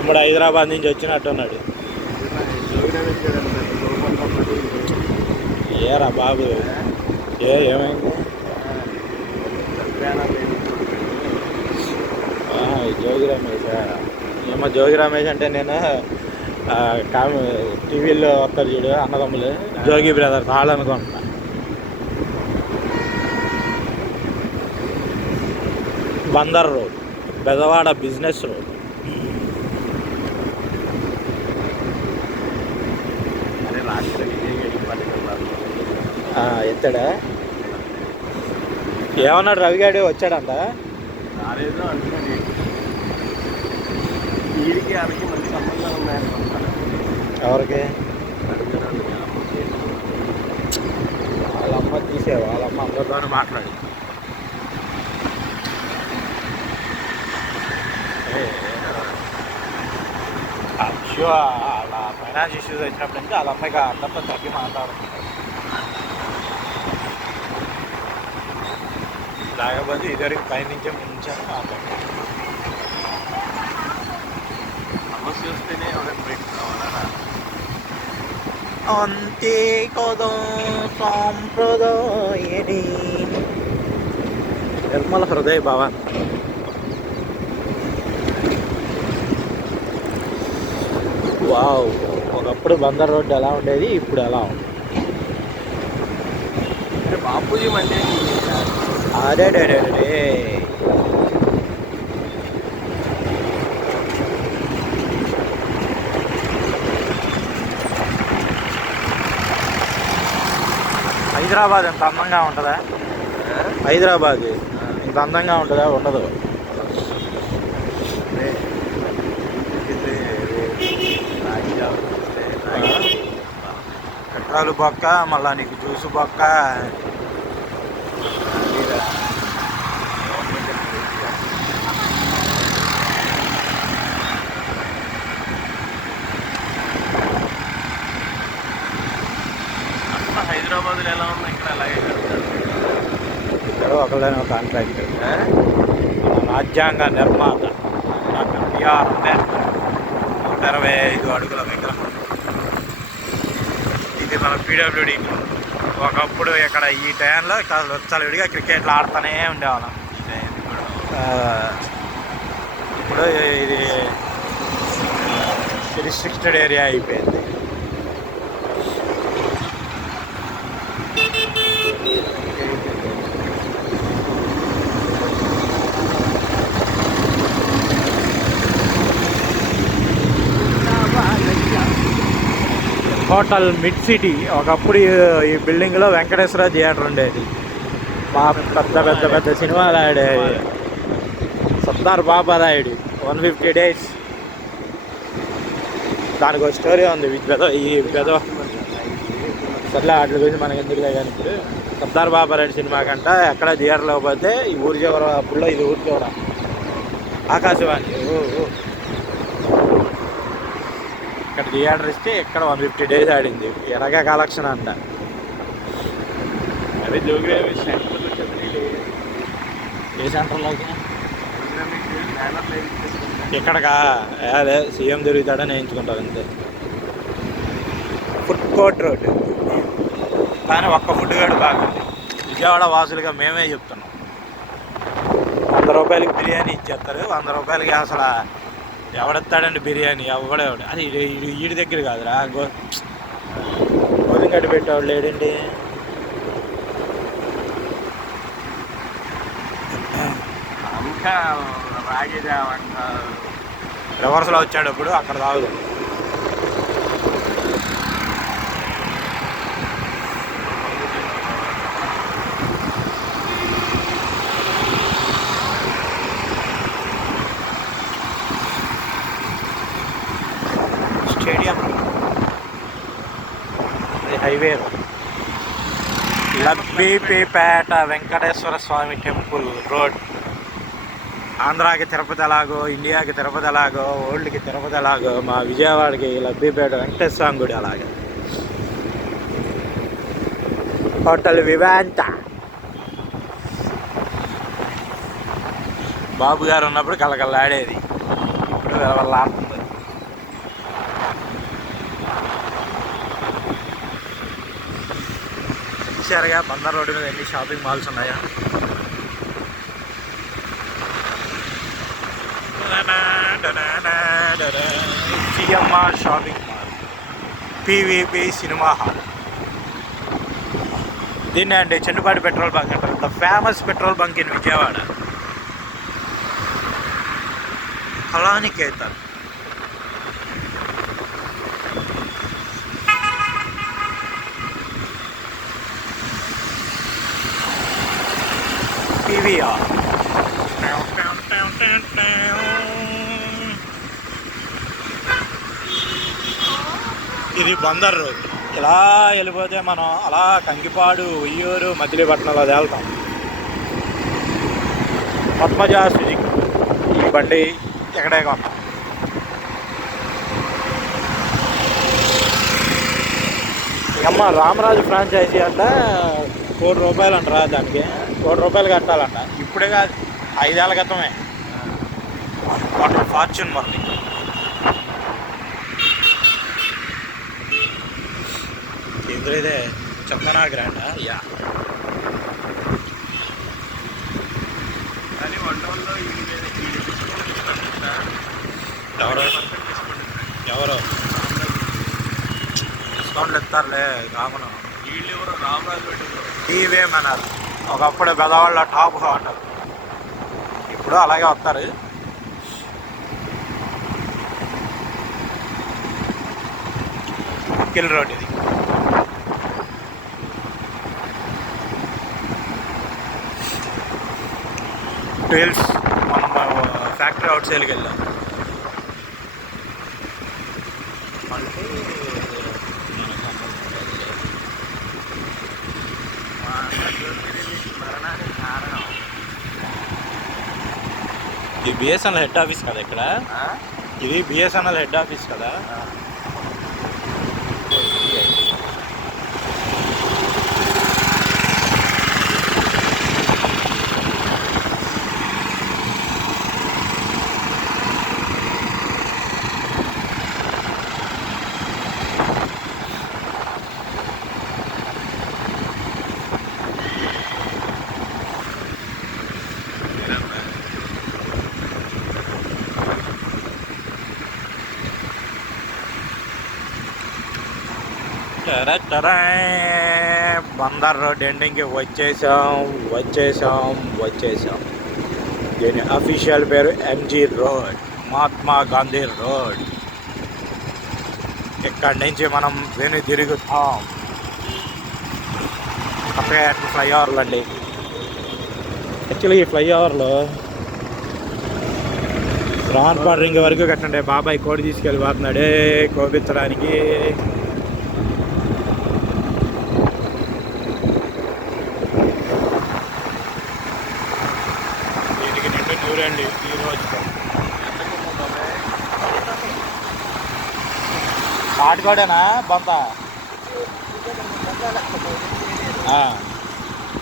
తమ్ముడు హైదరాబాద్ నుంచి వచ్చినట్టున్నాడు. ఏరా బాబు ఏమైంది? జోగి రమేష్ ఏమో. జోగి రమేష్ అంటే నేను టీవీలో వస్తారు చూడు అన్నదమ్ములు, జోగి బ్రదర్స్ వాళ్ళు అనుకుంటున్నా. Bandar road, Bezawada business road. ఎత్తాడా? ఏమన్నాడు రవిగాడు? వచ్చాడంట. ఎవరికి? వాళ్ళమ్మ తీసేవా? వాళ్ళమ్మ అందరితోనే మాట్లాడి అలా ఫైనాన్స్ ఇష్యూస్ వచ్చినప్పటి నుంచి వాళ్ళ అమ్మాయికి అందరితో తగ్గి మాట్లాడుతుంది. లేకపోతే ఇద్దరికి పైనుంచే ముంచాను మాట్లాడుతుంది. సమస్య వస్తేనే అంతే కదా సాంప్రదాయని. నిర్మల హృదయ భవన్. వావ్, ఒకప్పుడు బందర్ రోడ్డు ఎలా ఉండేది, ఇప్పుడు ఎలా ఉంది? బాపూజీ అంటే అదే హైదరాబాద్ ఎంత అందంగా ఉంటుందా? హైదరాబాద్ ఇంత అందంగా ఉంటుందా? ఉండదు. పెట్రోల్ బొక్క, మళ్ళా నీకు జ్యూసు బొక్క. హైదరాబాద్లో ఎలా ఉన్నా ఇక్కడ అలాగే ఇక్కడ ఒకళ్ళైనా కాంట్రాక్టర్, రాజ్యాంగ నిర్మాత డాక్టర్ బిఆర్ అంబేద్కర్ 125 అడుగుల విగ్రహం. ఇది మన పీడబ్ల్యూడి. ఒకప్పుడు ఇక్కడ ఈ టైంలో విడిగా క్రికెట్లు ఆడుతూనే ఉండేవాళ్ళం. ఇప్పుడు ఇది రిస్ట్రిక్టెడ్ ఏరియా అయిపోయింది. Hotel mid city. ఒకప్పుడు ఈ బిల్డింగ్లో వెంకటేశ్వర థియేటర్ ఉండేది. పెద్ద పెద్ద పెద్ద సినిమాలు ఆడేవి. సర్దార్ బాబారాయుడు 150 days. దానికి ఒక స్టోరీ ఉంది. ఈ సర్లే వాటి గురించి మనకి ఎందుకులే. కానీ ఇప్పుడు సర్దార్ బాబారాయుడు సినిమా కంట ఎక్కడ థియేటర్లో పోతే ఈ ఊరి చివర, అప్పుడులో ఇది ఊరి చివర ఆకాశవాణి ఇక్కడ థియేటర్ ఇస్తే ఇక్కడ 150 days ఆడింది. ఎలాగా కలెక్షన్ అంట. అదే జోగి ఏ సెంటర్లోకి ఇక్కడకా? అదే సీఎం తిరుగుతాడని వేయించుకుంటారు అంతే. Food court road. కానీ ఒక్క ఫుడ్ గాడు బాగుంది. విజయవాడ వాసులుగా మేమే చెప్తున్నాం. 100 రూపాయలకి బిర్యానీ ఇచ్చేస్తారు. 100 రూపాయలకి అసలు ఎవడెత్తాడండి బిర్యానీ? ఎవడే. అది ఈడి దగ్గర కాదురా, గోధుమ గడ్డి పెట్టేవాడు లేడండి. ఇంకా రాగేదామంట. రివర్స్లో వచ్చేటప్పుడు అక్కడ తాగుదు. Stadium highway. Labbipet Venkateswara Swamy temple road. ఆంధ్రాకి తిరుపతి ఎలాగో, ఇండియాకి తిరుపతి ఎలాగో, వరల్డ్కి తిరుపతి ఎలాగో, మా విజయవాడకి లబ్బీపేట వెంకటేశ్వర స్వామి గుడి అలాగే. హోటల్ వివాంత. బాబు గారు ఉన్నప్పుడు కలకల్లాడేది, ఇప్పుడు వెళ్ళాడుతుంది. చూసారుగా బందర్ రోడ్డు మీద ఎన్ని షాపింగ్ మాల్స్ ఉన్నాయో. GMR shopping mall, PVP cinema hall. దీన్నే అండి చెన్నుపాటి పెట్రోల్ బంక్ అంటారు. The famous petrol bunk in Vijayawada. Kalaniketan. PVR. ఇది బందర్ రోడ్. ఇలా వెళ్ళిపోతే మనం అలా కంకిపాడు, ఉయ్యూరు, మచిలీపట్నంలో తేలుతాం. పద్మజ సుజుకి ఈ బండి ఎక్కడే కొన్నాం. అమ్మ రామరాజు ఫ్రాంచైజీ అంట, ₹1,00,00,000 అంటారా దానికి. ₹1,00,00,000 కట్టాలంట. ఇప్పుడే కాదు, 5 ఏళ్ళ క్రితమే. వాటర్ ఫార్చ్యూన్ మరి. ఇందులో ఇదే చందనా గ్రాండా. యా, కానీ ఎవరో డిస్కౌంట్లు ఇస్తారులే. కామను టీవేమన్నారు. ఒకప్పుడు పెద్దవాళ్ళ టాప్ హోటల్, ఇప్పుడు అలాగే వస్తారు. కిల్ రోడ్ ఇది. ట్వెల్స్ మనం ఫ్యాక్టరీ అవుట్ సైడ్కి వెళ్ళాం. అంటే ఇది బిఎస్ఎన్ఎల్ హెడ్ ఆఫీస్ కదా ఇక్కడ. ఇది బిఎస్ఎన్ఎల్ హెడ్ ఆఫీస్ కదా. బందర్ రోడ్ ఎండింగ్కి వచ్చేసాం. దీని అఫీషియల్ పేరు MG road, Mahatma Gandhi road. ఇక్కడి నుంచి మనం తిరుగుతాం. కొత్తగా ఫ్లైఓవర్లు అండి. యాక్చువల్లీ ఈ ఫ్లైఓవర్లో రాన్పాడ్ రింగ్ వరకు కట్టండి. బాబాయ్ కోడి తీసుకెళ్ళిపోతున్నాడే కోపించడానికి. చూడండి ఈరోజు నాటుకోడేనా బొంత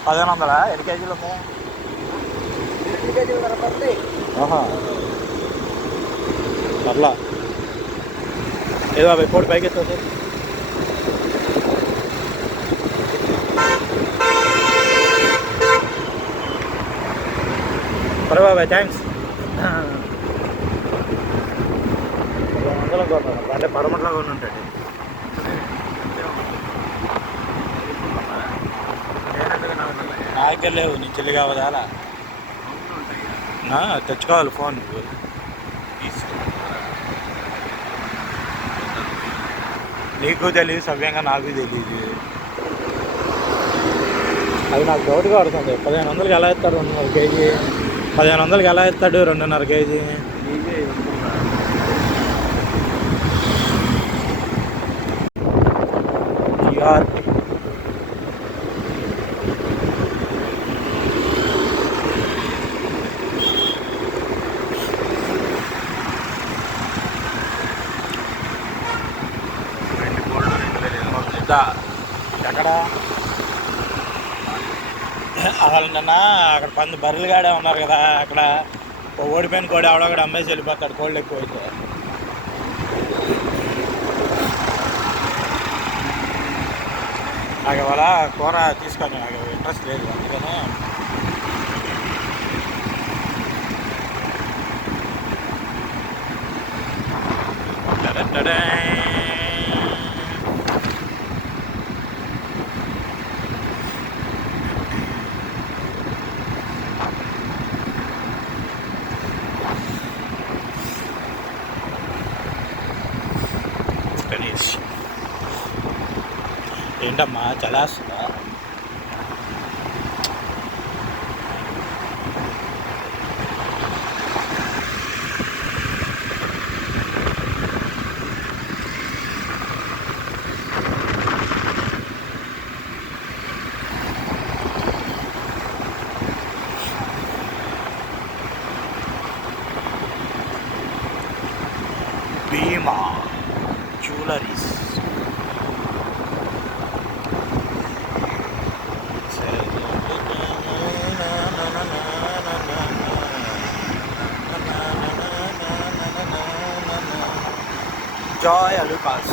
1,500 ఎన్ని కేజీలు ఉన్నాయి? పర్లా ఏదో బాబాయ్ కోడి పైకి ఎత్తుంది. సరే బాబాయ్, థ్యాంక్స్. 100 కొన్నాను అంటే పడమట్లో కొని ఉంటాడు. నా దగ్గర లేవు. నీ చెల్లి కావదా అలా తెచ్చుకోవాలి ఫోన్. నీకు తెలియదు సవ్యంగా, నాకు తెలియదు. అది నాకు డౌట్గా పడుతుంది. 1,500కి ఎలా ఇస్తాడు 2.5 కేజీ? 1,500కి ఎలా ఇస్తాడు 2.5 కేజీ? ఎక్కడ అసలు నిన్న అక్కడ బర్రెలుగాడే ఉన్నారు కదా, అక్కడ ఓడిపోయిన కోడి ఆవిడ అమ్మేసి వెళ్ళిపోతాడు. కోళ్ళు ఎక్కువ అయితే నాకు వాళ్ళ కూర తీసుకొని నాకు ఇంట్రెస్ట్ లేదు అందుకనే ఏంటమ్మా చలాస్తుందా భీమా జ్యువెలరీస్ జాయ్ అలుకాస్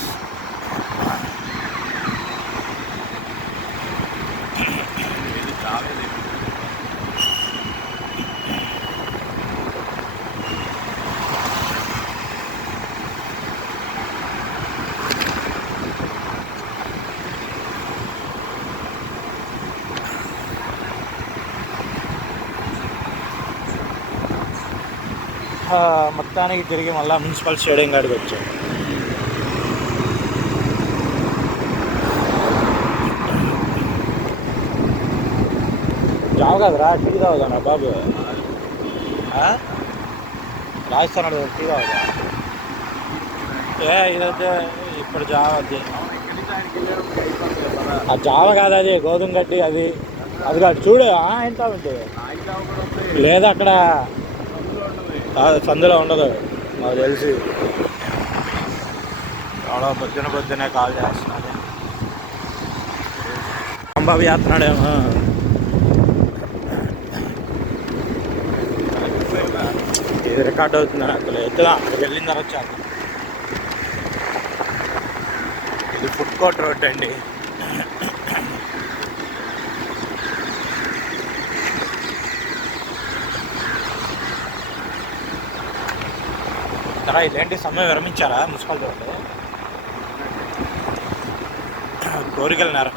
ఇది కావేది మొత్తానికి తిరిగి మళ్ళీ మున్సిపల్ స్టేడియం కాడికి వచ్చాం. జావ కాదురా టీ తాగుదా బాబు రాజస్థాన్ టీ తాగుదా ఇదైతే ఇప్పుడు జావ అది ఆ జావ కాదు అది గోధుమ గడ్డి అది అది కాదు చూడు ఎంత ఉంటుంది లేదా అక్కడ సందులో ఉండదు నాకు తెలిసి చాలా పొద్దునే కాల్ చేస్తున్నారు అంబాబు చేస్తున్నాడేమో ఇది రికార్డ్ అవుతుందని అసలు ఎత్తుగా అక్కడికి వెళ్ళిన తర్వాత చాలు. ఇది ఫుడ్ కోర్ట్ రోడ్ అండి. సరే ఇదేంటి సమయం విరమించారా మున్సిపాలిటీ వాళ్ళు కోరికలు నేరం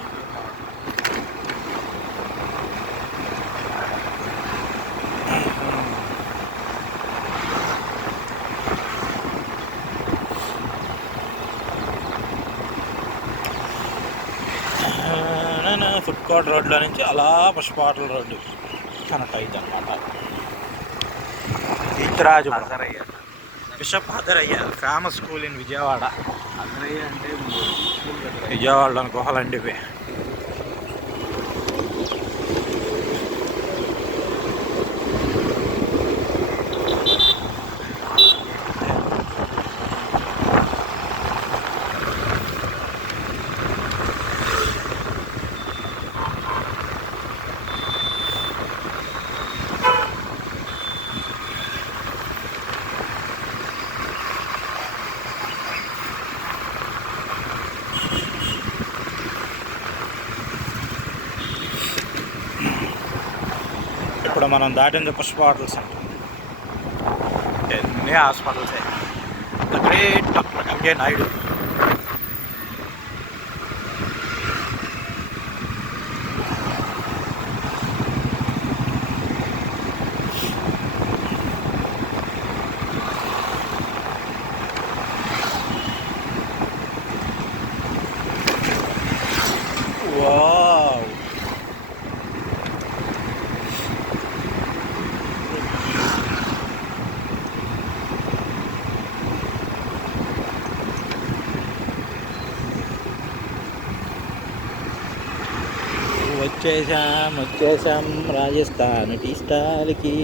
ఫుడ్ కోర్ట్ రోడ్లో నుంచి అలా పుష్ప హోటల్ రోడ్డు కనెక్ట్ అవుతుంది అన్నమాట. Theertharaju bishop Hadarayya famous school in Vijayawada. Hadarayya అంటే విజయవాడలో గుహలండి ఇవి. ఇప్పుడు మనం దాటింది పుష్ప హోటల్ సెంటర్. ఎన్ని hospitals the great doctor MK Naidu. Wow వచ్చేసాం రాజస్థాన్ టీ స్టాల్కి.